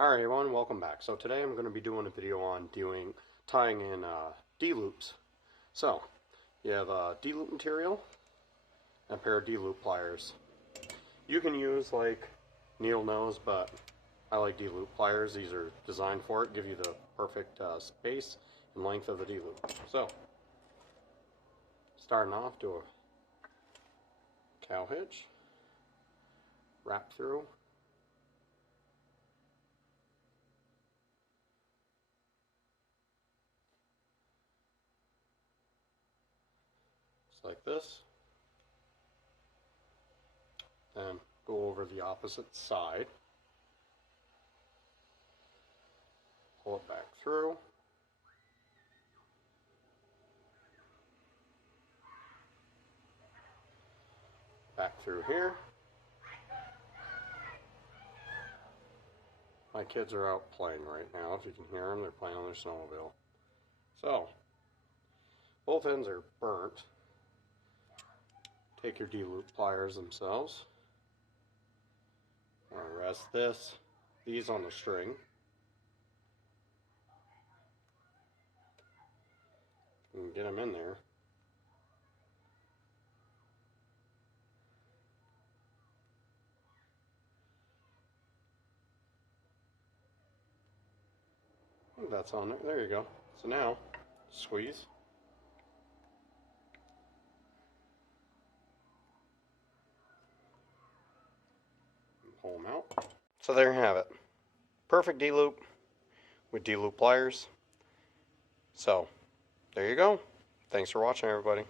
Alright everyone, welcome back. So today I'm going to be doing a video on tying in D-loops. So, you have D-loop material and a pair of D-loop pliers. You can use like needle nose, but I like D-loop pliers. These are designed for it, give you the perfect space and length of the D-loop. So, starting off, do a cow hitch, wrap through. Like this, and go over the opposite side, pull it back through, back through here. My kids are out playing right now. If you can hear them, they're playing on their snowmobile. So, both ends are burnt. Take your D-loop pliers themselves. Rest these on the string. And get them in there. That's on there. There you go. So now, squeeze. Pull them out. So there you have it. Perfect D-loop with D-loop pliers. So, there you go. Thanks for watching, everybody.